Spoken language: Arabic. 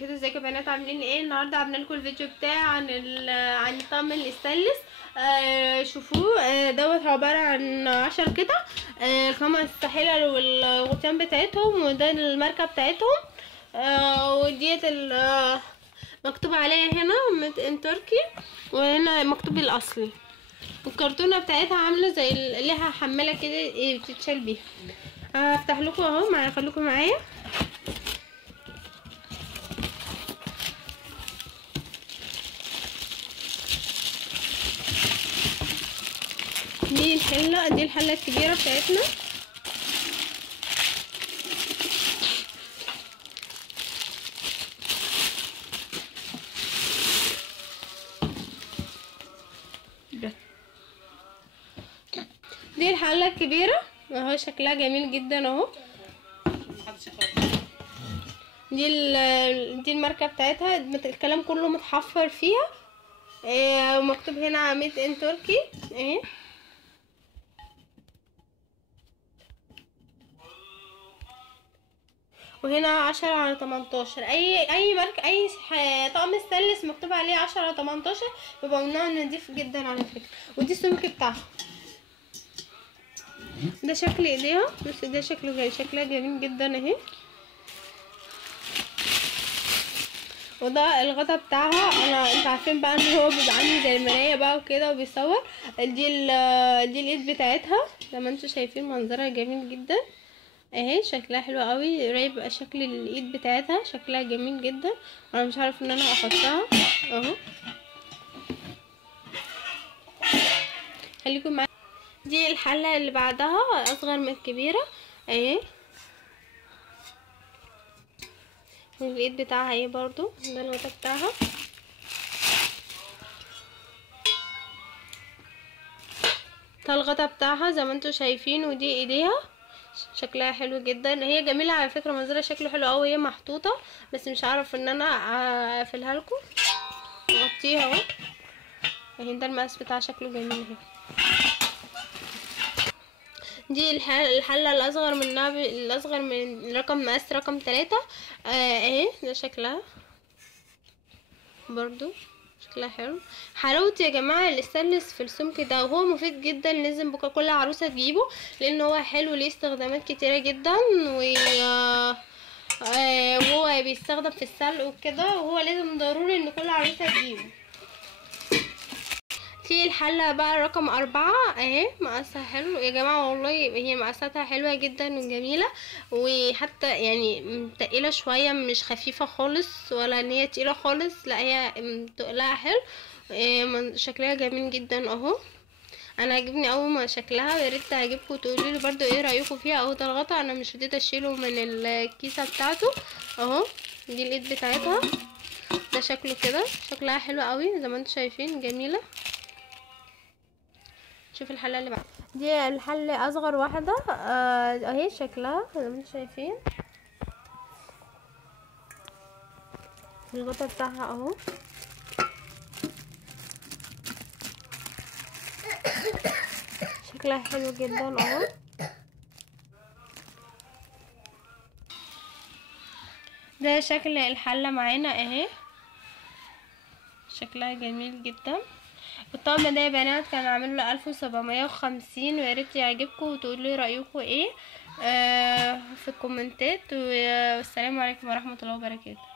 كده ازيكم يا بنات، عاملين ايه؟ النهارده عامله لكم الفيديو بتاعي عن الطقم الاستانلس. شوفوه. دوت عباره عن 10 قطع، 5 حلل والغطيان بتاعتهم، وده الماركه بتاعتهم. وديت مكتوب عليها هنا ميد ان تركي، وهنا مكتوب الاصلي. والكرتونه بتاعتها عامله زي ليها حماله كده بتتشال بيها. هفتح لكم اهو، خليكم معايا. دي الحله الكبيره بتاعتنا. دي الحله الكبيره اهو، شكلها جميل جدا اهو. دي الماركه بتاعتها، الكلام كله متحفر فيها. ومكتوب هنا ميد ان تركي اهي. وهنا 10/18. اي ماركه، اي طقم ستانلس مكتوب عليه 10/18 بيبقى منها نضيف جدا على فكره. ودي السمك بتاعها، ده شكل ايديها. بس ده شكلها جميل جدا اهي. وده الغطا بتاعها. انتوا عارفين بقى ان هو بيبقى عامل زي المرايه بقى وكده وبيصور. دي الايد بتاعتها زي ما انتوا شايفين، منظرها جميل جدا اهي. شكلها حلو قوي، قريب بقى شكل الايد بتاعتها، شكلها جميل جدا. انا مش عارف ان انا احطها اهو. خليكم معايا. دي الحله اللي بعدها اصغر من الكبيره اهي. الايد بتاعها اهي برضو، ده الغطا بتاعها. ده الغطا بتاعها زي ما انتوا شايفين، ودي ايديها. شكلها حلو جدا، هي جميله على فكره، منظرها شكله حلو قوي. هي محطوطه بس مش عارف ان انا اقفلها لكم. اغطيها اهو اهي. ده المقاس بتاعها شكله جميل اهي. دي الحله الاصغر من مقاس رقم 3 اهي. ده شكلها برضو، شكلها حلو. حلاوتي يا جماعه الاستانلس في السمك ده، وهو مفيد جدا. لازم كل عروسه تجيبه لان هو حلو، ليه استخدامات كتيره جدا. وهو بيستخدم في السلق وكده، وهو لازم ضروري ان كل عروسه تجيبه. في الحله بقى رقم 4 اهي، مقاسها حلو يا جماعه والله. هي مقاساتها حلوه جدا وجميله، وحتى يعني متقله شويه، مش خفيفه خالص ولا ان هي تقيله خالص، لا هي تقلها حلو. شكلها جميل جدا اهو. انا عجبني اول ما شكلها، يا ريت تعجبكم وتقولوا لي برده ايه رايكم فيها اهو. ده الغطا انا مش رضيت اشيله من الكيسه بتاعته اهو. دي الايد بتاعتها، ده شكله كده، شكلها حلو قوي زي ما انتم شايفين، جميله. شوف الحله اللي بعد دي، الحله اصغر واحده اهي، شكلها زي ما انتم شايفين. الغطا بتاعها اهو. شكلها حلو جدا اهو. ده شكل الحله معانا اهي، شكلها جميل جدا. الطقم ده يا بنات كان عامل له 1750، ويا ريت يعجبكم وتقولوا لي رايكم ايه في الكومنتات. والسلام عليكم ورحمه الله وبركاته.